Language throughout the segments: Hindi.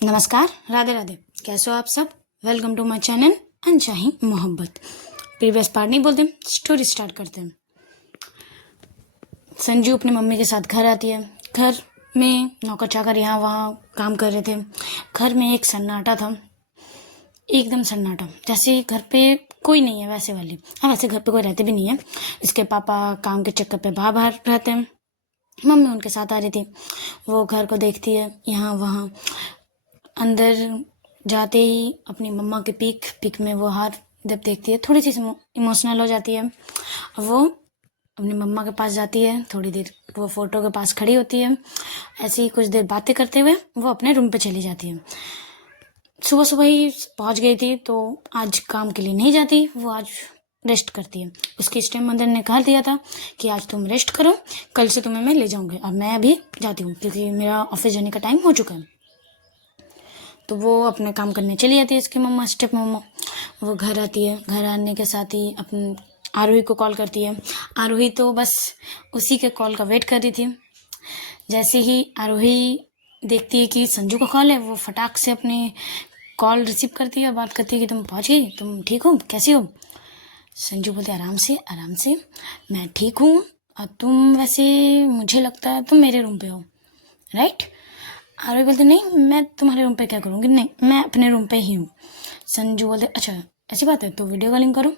नमस्कार, राधे राधे। कैसे हो आप सब? वेलकम टू माय चैनल अनचाही मोहब्बत। प्रीवियस पार्ट नहीं बोलते, स्टोरी स्टार्ट करते हैं। संजू अपनी मम्मी के साथ घर आती है। घर में नौकर चाकर यहाँ वहाँ काम कर रहे थे। घर में एक सन्नाटा था, एकदम सन्नाटा, जैसे घर पे कोई नहीं है वैसे वाली। हाँ, वैसे घर पे कोई रहते भी नहीं है। इसके पापा काम के चक्कर पे बाहर रहते हैं। मम्मी उनके साथ आ रही थी। वो घर को देखती है, यहाँ वहाँ। अंदर जाते ही अपनी मम्मा के पीक में वो हाथ जब देखती है, थोड़ी सी इमोशनल हो जाती है। वो अपनी मम्मा के पास जाती है, थोड़ी देर वो फ़ोटो के पास खड़ी होती है। ऐसे ही कुछ देर बातें करते हुए वो अपने रूम पे चली जाती है। सुबह सुबह ही पहुंच गई थी, तो आज काम के लिए नहीं जाती। वो आज रेस्ट करती है। उसकी स्टेप मदर ने कहा दिया था कि आज तुम रेस्ट करो, कल से तुम्हें मैं ले जाऊंगी। अब मैं अभी जाती हूँ क्योंकि मेरा ऑफिस जाने का टाइम हो चुका है। तो वो अपने काम करने चली जाती है। इसकी मम्मा, स्टेप मम्मा, वो घर आती है। घर आने के साथ ही अपने आरोही को कॉल करती है। आरोही तो बस उसी के कॉल का वेट कर रही थी। जैसे ही आरोही देखती है कि संजू का कॉल है, वो फटाक से अपने कॉल रिसीव करती है और बात करती है कि तुम पहुँच गई, तुम ठीक हो, कैसी हो? संजू बोलते आराम से, मैं ठीक हूँ। और तुम, वैसे मुझे लगता है तुम मेरे रूम पे हो, राइट? आरोही बोलते नहीं, मैं तुम्हारे रूम पे क्या करूँगी, नहीं मैं अपने रूम पे ही हूँ। संजू बोलते अच्छा ऐसी बात है तो वीडियो कॉलिंग करो।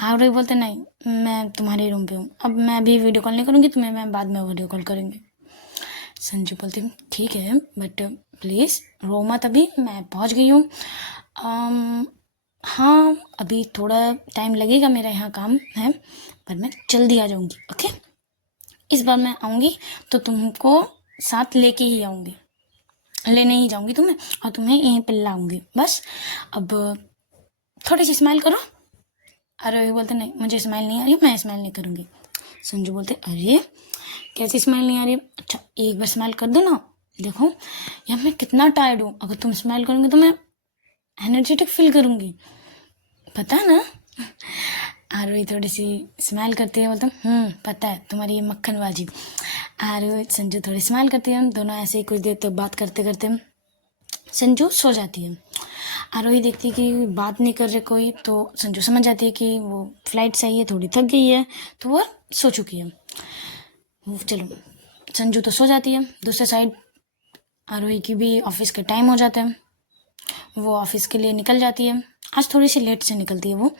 आरोही बोलते नहीं, मैं तुम्हारे रूम पे हूँ, अब मैं अभी वीडियो कॉल नहीं करूँगी, तुम्हें मैं बाद में वीडियो कॉल करेंगे। संजू बोलते ठीक है, बट प्लीज़ रो मत, अभी मैं पहुँच गई हूँ। हाँ, अभी थोड़ा टाइम लगेगा, मेरा यहाँ काम है, पर मैं जल्दी आ जाऊँगी। ओके, इस बार मैं आऊँगी तो तुमको साथ लेके ही आऊँगी, लेने ही जाऊँगी तुम्हें, और तुम्हें यहीं पे लाऊंगी। बस अब थोड़ी सी स्माइल करो। अरे बोलते नहीं, मुझे स्माइल नहीं आ रही, मैं स्माइल नहीं करूँगी। संजू बोलते अरे कैसी स्माइल नहीं आ रही? अच्छा एक बार स्माइल कर दो ना, देखो यार मैं कितना टायर्ड हूँ, अगर तुम स्माइल करोगे तो मैं एनर्जेटिक फील करूँगी, पता है ना? आरोही थोड़ी सी स्माइल करती है, बोलते पता है तुम्हारी ये मक्खनबाजी। आरोही संजू थोड़ी स्माइल करती है। दोनों ऐसे ही कुछ देर तक बात करते करते संजू सो जाती है। आरोही देखती है कि बात नहीं कर रहे कोई, तो संजू समझ जाती है कि वो फ्लाइट से आई है, थोड़ी थक गई है, तो वो सो चुकी है। चलो, संजू तो सो जाती है। दूसरे साइड आरोही की भी ऑफिस का टाइम हो जाता है। वो ऑफिस के लिए निकल जाती है। आज थोड़ी सी लेट से निकलती है वो,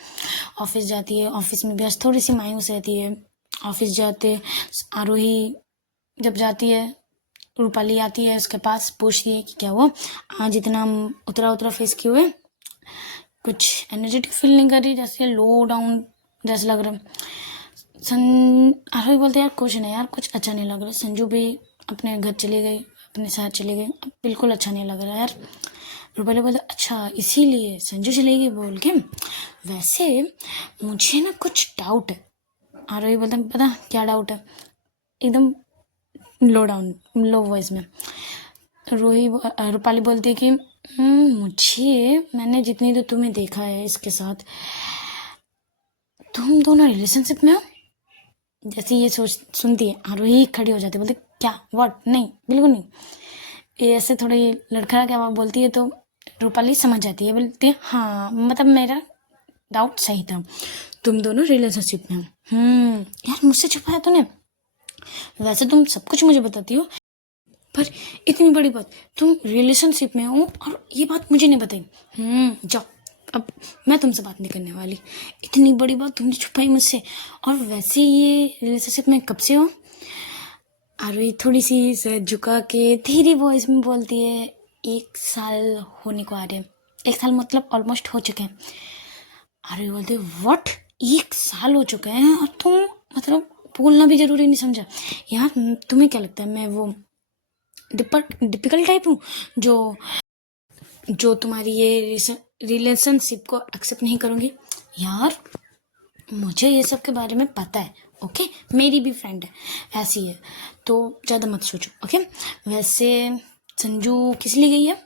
ऑफिस जाती है। ऑफिस में भी आज थोड़ी सी मायूस रहती है। ऑफिस जाते आरोही जब जाती है, रूपाली आती है उसके पास, पूछती है कि क्या हुआ आज इतना उतरा फेस किए हुए, कुछ एनर्जेटिक फील नहीं कर रही, जैसे लो डाउन जैसे लग रहा है। आरोही बोलते यार कुछ नहीं यार, कुछ अच्छा नहीं लग रहा। संजू भी अपने घर चली गई, अपने शहर चली गई, बिल्कुल अच्छा नहीं लग रहा यार। रूपाली बोलते अच्छा इसीलिए संजू चली गई बोल के, वैसे मुझे ना कुछ डाउट है। आरोही बोलते पता क्या डाउट है? एकदम लो वॉइस में रूपाली बोलती है कि मुझे, मैंने जितनी तो तुम्हें देखा है इसके साथ, तुम दोनों रिलेशनशिप में हो। जैसे ये सुनती है आरोही खड़ी हो जाती है, बोलते क्या, व्हाट? नहीं बिल्कुल नहीं। ये ऐसे थोड़ी लड़खड़ा के आवाज बोलती है, तो रूपाली समझ जाती है, बोलती है हाँ मतलब मेरा डाउट सही था, तुम दोनों रिलेशनशिप में हो। यार मुझसे छुपाया तूने, वैसे तुम सब कुछ मुझे बताती हो, पर इतनी बड़ी बात, तुम रिलेशनशिप में हो और ये बात मुझे नहीं बताई। जाओ, अब मैं तुमसे बात नहीं करने वाली, इतनी बड़ी बात तुमने छुपाई मुझसे। और वैसे ये रिलेशनशिप में कब से हो? आरोही थोड़ी सी सर झुका के धीरे वॉइस में बोलती है 1 साल होने को आ रहे हैं, 1 साल मतलब ऑलमोस्ट हो चुके हैं। आरोही बोलती है व्हाट, 1 साल हो चुके हैं और तुम मतलब बोलना भी जरूरी नहीं समझा? यार तुम्हें क्या लगता है मैं वो डिपिकल टाइप हूँ जो तुम्हारी ये रिलेशनशिप को एक्सेप्ट नहीं करूँगी? यार मुझे ये सब के बारे में पता है, ओके? मेरी भी फ्रेंड है ऐसी है, तो ज़्यादा मत सोचो, ओके? वैसे संजू किस लिए गई है?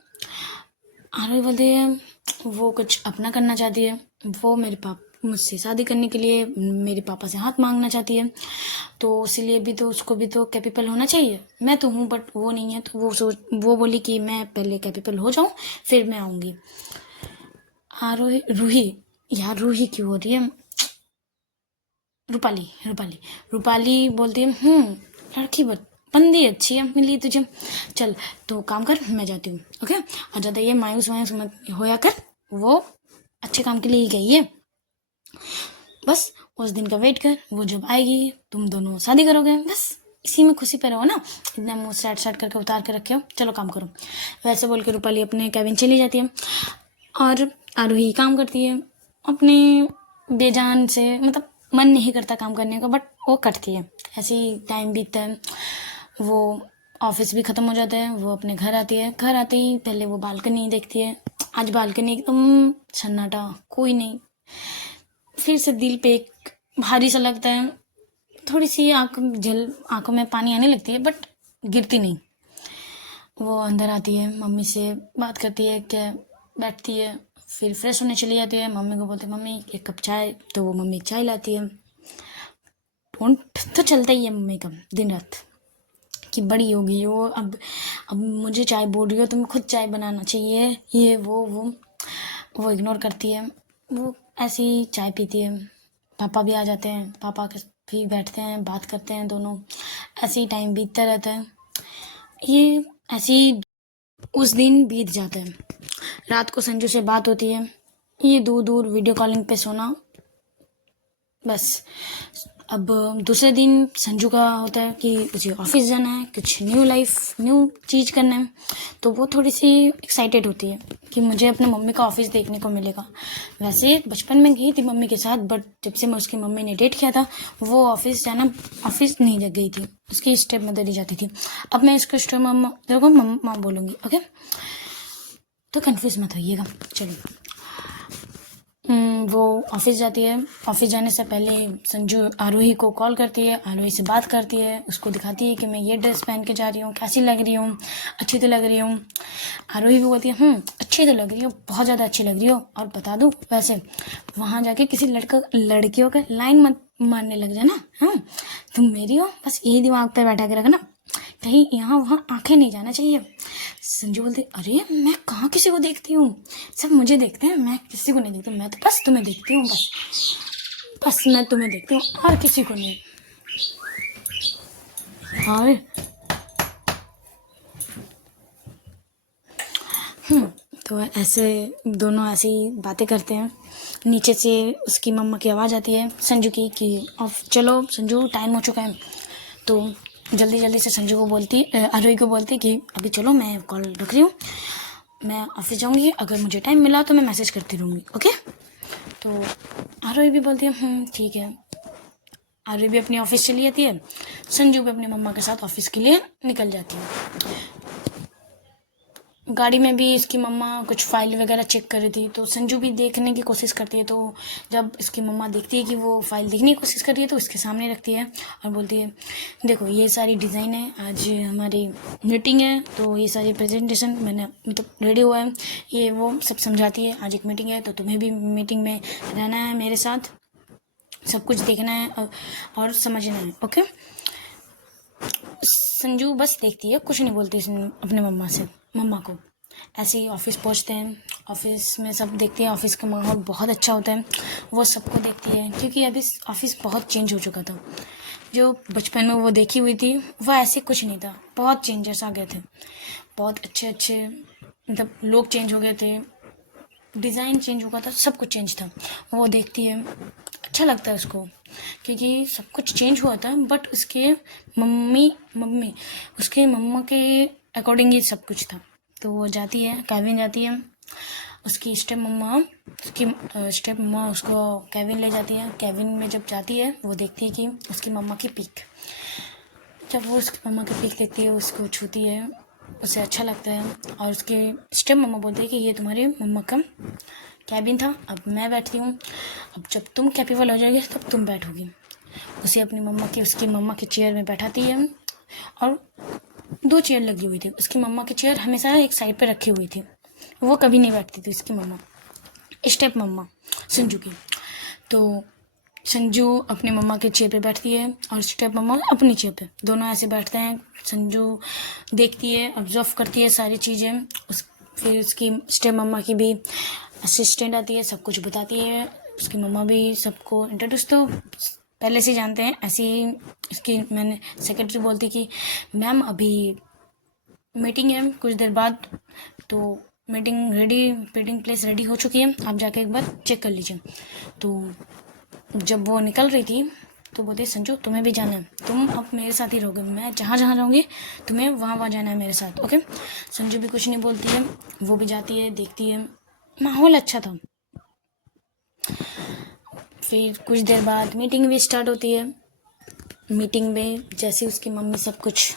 आरोही बोलते हैं वो कुछ अपना करना चाहती है, वो मुझसे शादी करने के लिए मेरे पापा से हाथ मांगना चाहती है, तो इसीलिए भी तो उसको भी तो कैपेबल होना चाहिए। मैं तो हूँ बट वो नहीं है, तो वो बोली कि मैं पहले कैपेबल हो जाऊँ फिर मैं आऊँगी। रूही, यार रूही क्यों हो रही है, रूपाली रूपाली रूपाली बोलती है लड़की बंदी अच्छी है मिली तुझे, चल तो काम कर, मैं जाती हूँ। ओके, और ज़्यादा ये मायूस वायूस मत होया कर, वो अच्छे काम के लिए ही गई है, बस उस दिन का वेट कर, वो जब आएगी तुम दोनों शादी करोगे, बस इसी में खुशी पे रहो ना, इतना मुँह सैट करके उतार के रखे हो, चलो काम करो। वैसे बोल के रूपाली अपने कैबिन चली जाती है और आरोही काम करती है अपने बेजान से, मतलब मन नहीं करता काम करने का बट वो करती है। ऐसे ही टाइम बीतता है, वो ऑफिस भी ख़त्म हो जाता है, वो अपने घर आती है। घर आते ही पहले वो बालकनी देखती है, आज बालकनी एकदम सन्नाटा, कोई नहीं। फिर से दिल पे एक भारी सा लगता है, थोड़ी सी आंखों में पानी आने लगती है बट गिरती नहीं। वो अंदर आती है, मम्मी से बात करती है, क्या बैठती है, फिर फ्रेश होने चली जाती है। मम्मी को बोलते मम्मी एक कप चाय, तो वो मम्मी चाय लाती है। तो चलता ही है मम्मी का दिन रात कि बड़ी होगी वो, अब मुझे चाय बोल रही हो, तुम्हें खुद चाय बनाना चाहिए, ये वो इग्नोर करती है। वो ऐसी चाय पीती है। पापा भी आ जाते हैं, पापा भी बैठते हैं, बात करते हैं दोनों, ऐसे ही टाइम बीतता रहता है। ये ऐसे ही उस दिन बीत जाता है। रात को संजू से बात होती है, ये दूर दूर वीडियो कॉलिंग पे सोना। बस अब दूसरे दिन संजू का होता है कि उसे ऑफिस जाना है, कुछ न्यू चीज़ करना है, तो वो थोड़ी सी एक्साइटेड होती है कि मुझे अपने मम्मी का ऑफिस देखने को मिलेगा। वैसे बचपन में गई थी मम्मी के साथ, बट जब से मैं उसकी मम्मी ने डेट किया था, वो ऑफिस नहीं जग गई थी, उसकी स्टेप मदर ही जाती थी। अब मैं इसको स्टेप मम्मा बोलूँगी, ओके, तो कन्फ्यूज मत होइएगा। चलिए, वो ऑफिस जाती है। ऑफिस जाने से पहले संजू आरोही को कॉल करती है, आरोही से बात करती है, उसको दिखाती है कि मैं ये ड्रेस पहन के जा रही हूँ, कैसी लग रही हूँ, अच्छी तो लग रही हूँ। आरोही भी बोलती है अच्छी तो लग रही हो, बहुत ज़्यादा अच्छी लग रही हो। और बता दूँ, वैसे वहाँ जाके किसी लड़कियों का लाइन मत मारने लग जाना, तुम मेरी हो, बस यही दिमाग पे बैठा के रखना, कहीं यहाँ वहाँ आंखें नहीं जाना चाहिए। संजू बोलती अरे मैं कहाँ किसी को देखती हूँ, सब मुझे देखते हैं, मैं किसी को नहीं देखती, मैं तो बस तुम्हें देखती हूँ, बस मैं तुम्हें देखती हूँ और किसी को नहीं। और तो ऐसे दोनों ऐसी बातें करते हैं। नीचे से उसकी मम्मा की आवाज़ आती है संजू की कि चलो संजू टाइम हो चुका है। तो जल्दी से संजू को आरोही को बोलती कि अभी चलो, मैं कॉल रख रही हूँ, मैं ऑफिस जाऊँगी, अगर मुझे टाइम मिला तो मैं मैसेज करती रहूँगी, ओके। तो आरोही भी बोलती है ठीक है। आरोही भी अपनी ऑफिस चली जाती है, संजू भी अपनी मम्मा के साथ ऑफिस के लिए निकल जाती है। गाड़ी में भी इसकी मम्मा कुछ फाइल वगैरह चेक कर रही थी, तो संजू भी देखने की कोशिश करती है। तो जब इसकी मम्मा देखती है कि वो फाइल देखने की कोशिश कर रही है, तो उसके सामने रखती है और बोलती है देखो ये सारी डिज़ाइन है, आज हमारी मीटिंग है, तो ये सारी प्रेजेंटेशन मैंने मतलब रेडी हुआ है, ये वो सब समझाती है। आज एक मीटिंग है तो तुम्हें भी मीटिंग में रहना है, मेरे साथ सब कुछ देखना है और समझना है, ओके। संजू बस देखती है, कुछ नहीं बोलती अपने मम्मा को। ऐसे ही ऑफिस पहुंचते हैं, ऑफिस में सब देखते हैं, ऑफिस का माहौल बहुत अच्छा होता है, वो सबको देखती है क्योंकि अभी ऑफिस बहुत चेंज हो चुका था। जो बचपन में वो देखी हुई थी वो ऐसे कुछ नहीं था, बहुत चेंजेस आ गए थे, बहुत अच्छे मतलब लोग चेंज हो गए थे, डिज़ाइन चेंज हो गया था, सब कुछ चेंज था। वो देखती है, अच्छा लगता है उसको क्योंकि सब कुछ चेंज हुआ था, बट उसके उसके मम्मा के अकॉर्डिंग ही सब कुछ था। तो वो जाती है, केविन जाती है, उसकी स्टेप मम्मा उसको केविन ले जाती है। केविन में जब जाती है, वो देखती है कि उसकी मम्मा की पिक, जब वो उसकी मम्मा की पिक देखती है, उसको छूती है, उसे अच्छा लगता है। और उसके स्टेप मम्मा बोलती है कि ये तुम्हारी मम्मा का कैबिन था, अब मैं बैठती हूँ, अब जब तुम कैपेबल हो जाओगे तब तुम बैठोगी। उसे अपनी उसकी मम्मा की चेयर में बैठाती है, और 2 चेयर लगी हुई थी, उसकी मम्मा की चेयर हमेशा एक साइड पे रखी हुई थी, वो कभी नहीं बैठती थी उसकी मम्मा, स्टेप मम्मा संजू की। तो संजू अपनी मम्मा के चेयर पे बैठती है और स्टेप मम्मा अपनी चेयर पे, दोनों ऐसे बैठते हैं। संजू देखती है, ऑब्जर्व करती है सारी चीज़ें। फिर उसकी स्टेप मम्मा की भी असिस्टेंट आती है, सब कुछ बताती है। उसकी मम्मा भी सबको इंट्रोड्यूस तो पहले से जानते हैं। ऐसे ही उसकी मैंने सेक्रेटरी बोलती कि मैम अभी मीटिंग है कुछ देर बाद, तो मीटिंग प्लेस रेडी हो चुकी है, आप जाके एक बार चेक कर लीजिए। तो जब वो निकल रही थी तो बोलते संजू तुम्हें भी जाना है, तुम अब मेरे साथ ही रहोगे, मैं जहाँ जहाँ जाऊँगी तुम्हें वहाँ जाना है मेरे साथ, ओके। संजू भी कुछ नहीं बोलती है, वो भी जाती है, देखती है। माहौल अच्छा था। फिर कुछ देर बाद मीटिंग भी स्टार्ट होती है। मीटिंग में जैसे उसकी मम्मी सब कुछ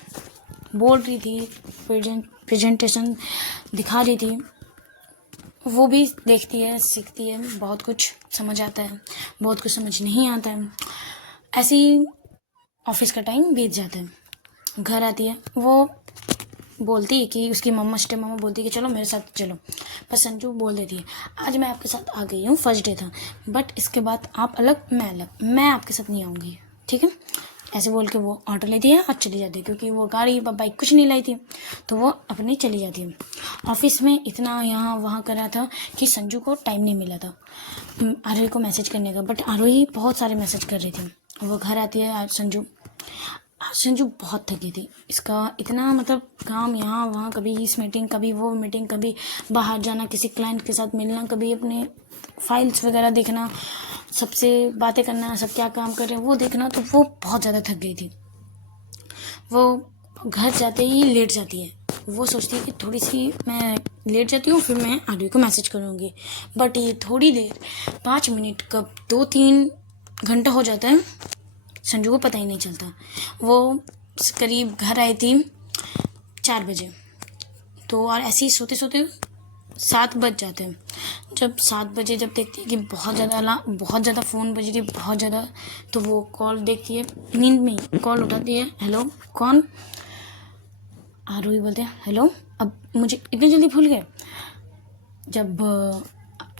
बोल रही थी, प्रेजेंटेशन दिखा रही थी, वो भी देखती है, सीखती है, बहुत कुछ समझ आता है, बहुत कुछ समझ नहीं आता है। ऐसे ही ऑफिस का टाइम बीत जाता है। घर आती है, वो बोलती है कि उसकी स्टेप मम्मा बोलती है कि चलो मेरे साथ चलो, पर संजू बोल देती है आज मैं आपके साथ आ गई हूँ, फर्स्ट डे था, बट इसके बाद आप अलग मैं अलग, मैं आपके साथ नहीं आऊँगी, ठीक है। ऐसे बोल के वो ऑटो लेती है और चली जाती है, क्योंकि वो गाड़ी बाइक कुछ नहीं लाई थी, तो वो अपनी चली जाती है। ऑफिस में इतना यहाँ वहाँ करा था कि संजू को टाइम नहीं मिला था आरोही को मैसेज करने का, बट आरोही बहुत सारे मैसेज कर रही थी। वो घर आती है, संजू बहुत थकी थी। इसका इतना मतलब काम यहाँ वहाँ, कभी इस मीटिंग, कभी वो मीटिंग, कभी बाहर जाना, किसी क्लाइंट के साथ मिलना, कभी अपने फाइल्स वगैरह देखना, सबसे बातें करना, सब क्या काम कर रहे हैं वो देखना, तो वो बहुत ज़्यादा थक गई थी। वो घर जाते ही लेट जाती है। वो सोचती है कि थोड़ी सी मैं लेट जाती हूँ, फिर मैं आरोही को मैसेज करूँगी, बट ये थोड़ी देर 5 मिनट कब 2-3 घंटा हो जाता है, संजू को पता ही नहीं चलता। वो करीब घर आई थी 4 बजे, तो और ऐसे ही सोते सोते 7 बज जाते हैं। जब 7 बजे जब देखती है कि बहुत ज़्यादा फ़ोन बज रही, बहुत ज़्यादा, तो वो कॉल देखती है, नींद में कॉल उठाती है, हेलो कौन? आरोही बोलते हैं हेलो, अब मुझे इतनी जल्दी भूल गए। जब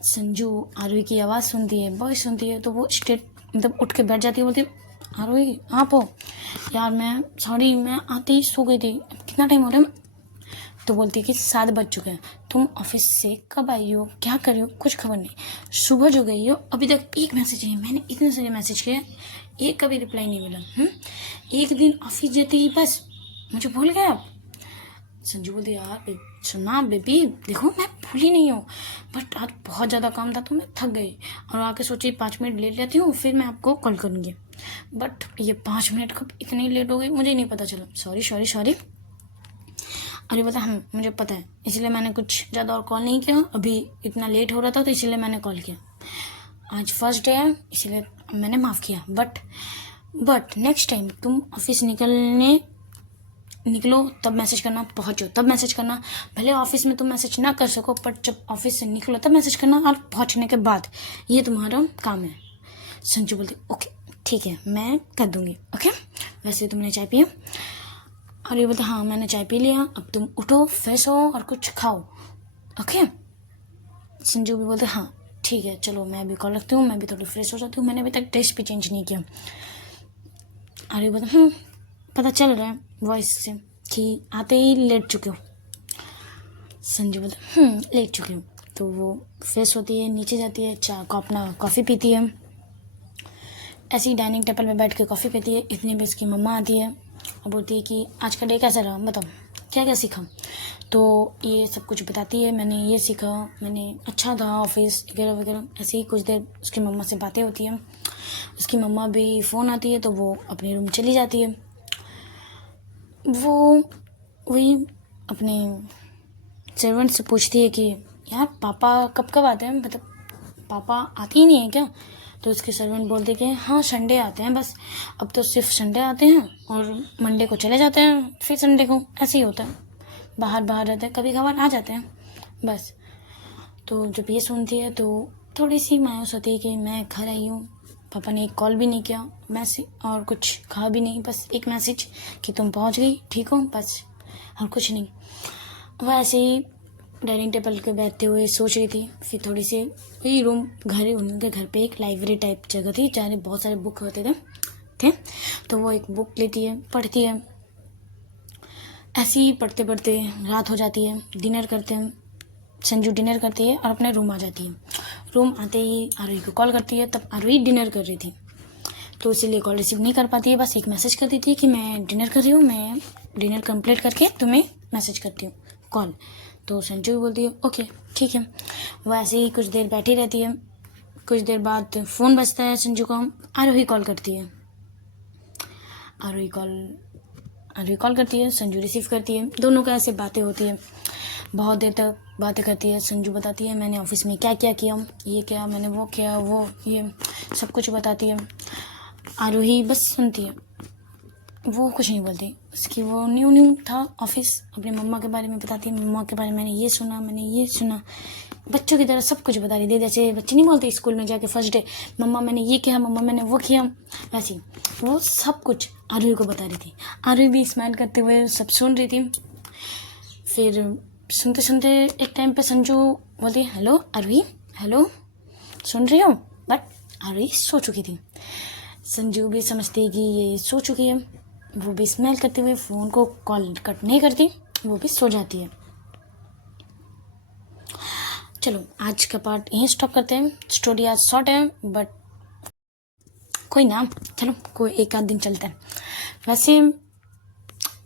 संजू आरोही की आवाज़ सुनती है, वॉइस सुनती है, तो वो मतलब उठ के बैठ जाती है, बोलती है आरोही आप हो? यार मैं सॉरी, मैं आते ही सो गई थी, कितना टाइम हो रहा है? तो बोलती है कि 7 बज चुके हैं। तुम ऑफिस से कब आई हो, क्या कर रही हो, कुछ खबर नहीं, सुबह जो गई हो अभी तक एक मैसेज नहीं, मैंने इतने सारे मैसेज किए, एक का भी रिप्लाई नहीं मिला। एक दिन ऑफिस जाते ही बस मुझे भूल गए आप? संजू बोलती यार सुना बेबी, देखो मैं भूली नहीं हूँ, बट आज बहुत ज़्यादा काम था तो मैं थक गई, और आके सोची 5 मिनट लेट लेती हूँ, फिर मैं आपको कॉल करूँगी, बट ये 5 मिनट कब इतनी लेट हो गई मुझे नहीं पता चला, सॉरी। अरे पता हम मुझे पता है, इसलिए मैंने कुछ ज़्यादा और कॉल नहीं किया, अभी इतना लेट हो रहा था तो इसलिए मैंने कॉल किया, आज फर्स्ट डे है इसलिए मैंने माफ़ किया, बट नेक्स्ट टाइम तुम ऑफिस निकलो तब मैसेज करना, पहुंचो तब मैसेज करना, भले ऑफिस में तुम मैसेज ना कर सको, पर जब ऑफिस से निकलो तब मैसेज करना, और पहुंचने के बाद, ये तुम्हारा काम है। संजू बोलती ओके ठीक है मैं कर दूंगी, ओके। वैसे तुमने चाय पिया? और ये बोलते हाँ मैंने चाय पी लिया, अब तुम उठो फ्रेश हो और कुछ खाओ, ओके। संजू भी बोलते हाँ ठीक है चलो मैं भी कॉल रखती हूँ, मैं भी थोड़ी फ्रेश हो जाती हूँ, मैंने अभी तक ड्रेस भी चेंज नहीं किया। और ये बोलते पता चल रहा है वॉइस से कि आते ही लेट चुके हो। संजू बोलते लेट चुके हो, तो वो फ्रेश होती है, नीचे जाती है, अपना कॉफ़ी पीती है, ऐसी डाइनिंग टेबल में बैठ के कॉफ़ी पीती है। इतनी में उसकी मम्मा आती है और बोलती है कि आज का डे कैसा रहा, बताओ क्या क्या सीखा। तो ये सब कुछ बताती है, मैंने ये सीखा, मैंने अच्छा था ऑफिस वगैरह वगैरह। ऐसे ही कुछ देर उसकी मम्मा से बातें होती हैं, उसकी मम्मा भी फ़ोन आती है तो वो अपने रूम चली जाती है। वो वही अपने सर्वेंट से पूछती है कि यार पापा कब आते हैं, मतलब पापा आते ही नहीं है क्या? तो उसके सर्वेंट बोलते कि हाँ संडे आते हैं बस, अब तो सिर्फ संडे आते हैं और मंडे को चले जाते हैं, फिर संडे को ऐसे ही होता है, बाहर रहते हैं, कभी कभार आ जाते हैं बस। तो जब ये सुनती है तो थोड़ी सी मायूस होती है कि मैं घर आई हूँ, पापा ने एक कॉल भी नहीं किया, मैसेज और कुछ कहा भी नहीं, बस एक मैसेज कि तुम पहुँच गई ठीक हो, बस और कुछ नहीं। वह ऐसे ही डाइनिंग टेबल पे बैठते हुए सोच रही थी। फिर थोड़ी सी वही रूम घर, उनके घर पे एक लाइब्रेरी टाइप जगह थी जहाँ बहुत सारे बुक होते थे। तो वो एक बुक लेती है, पढ़ती है। ऐसे ही पढ़ते पढ़ते रात हो जाती है। डिनर करते हैं, संजू डिनर करती है और अपने रूम आ जाती है। रूम आते ही आरोही को कॉल करती है। तब आरोही डिनर कर रही थी तो इसीलिए कॉल रिसीव नहीं कर पाती है। बस एक मैसेज कर दी थी कि मैं डिनर कर रही हूँ, मैं डिनर कंप्लीट करके तुम्हें मैसेज करती हूँ कॉल। तो संजू भी बोलती है ओके ठीक है। वो ऐसे ही कुछ देर बैठी रहती है। कुछ देर बाद फ़ोन बजता है संजू का। आरोही कॉल करती है। आरोही कॉल करती है, संजू रिसीव करती है। दोनों का ऐसे बातें होती है, बहुत देर तक बातें करती है। संजू बताती है मैंने ऑफिस में क्या क्या किया, ये क्या मैंने वो किया, वो ये सब कुछ बताती है। आरोही बस सुनती है, वो कुछ नहीं बोलती। उसकी वो न्यू था ऑफिस, अपनी मम्मा के बारे में बताती है। मम्मा के बारे में मैंने ये सुना। बच्चों की तरह सब कुछ बता रही थी, जैसे बच्चे नहीं बोलते स्कूल में जाके फर्स्ट डे मम्मा मैंने ये किया, मम्मा मैंने वो किया, वैसे वो सब कुछ आरोही को बता रही थी। आरोही भी स्माइल करते हुए सब सुन रही थी। फिर सुनते सुनते एक टाइम पे संजू बोलती है हेलो आरोही, हेलो सुन रही हो। बट आरोही सो चुकी थी। संजू भी समझती है कि ये सो चुकी है। वो भी स्माइल करते हुए फ़ोन को कॉल कट नहीं करती, वो भी सो जाती है। चलो आज का पार्ट यहीं स्टॉप करते हैं। स्टोरी आज शॉर्ट है बट कोई ना, चलो कोई एक आध दिन चलता है। वैसे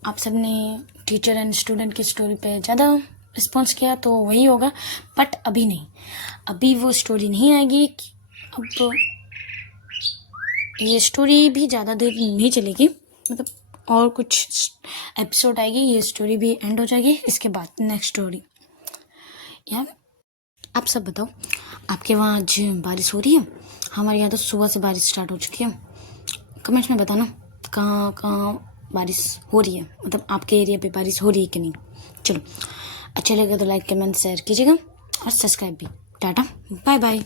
आप सब ने टीचर एंड स्टूडेंट की स्टोरी पे ज़्यादा रिस्पॉन्स किया तो वही होगा, बट अभी नहीं, अभी वो स्टोरी नहीं आएगी। अब ये स्टोरी भी ज़्यादा देर नहीं चलेगी, मतलब और कुछ एपिसोड आएगी, ये स्टोरी भी एंड हो जाएगी। इसके बाद नेक्स्ट स्टोरी। यार आप सब बताओ, आपके वहाँ आज बारिश हो रही है? हमारे यहाँ तो सुबह से बारिश स्टार्ट हो चुकी है। कमेंट्स में बताना कहाँ बारिश हो रही है, मतलब आपके एरिया पे बारिश हो रही है कि नहीं। चलो अच्छा लगे तो लाइक कमेंट शेयर कीजिएगा और सब्सक्राइब भी। Tata bye bye.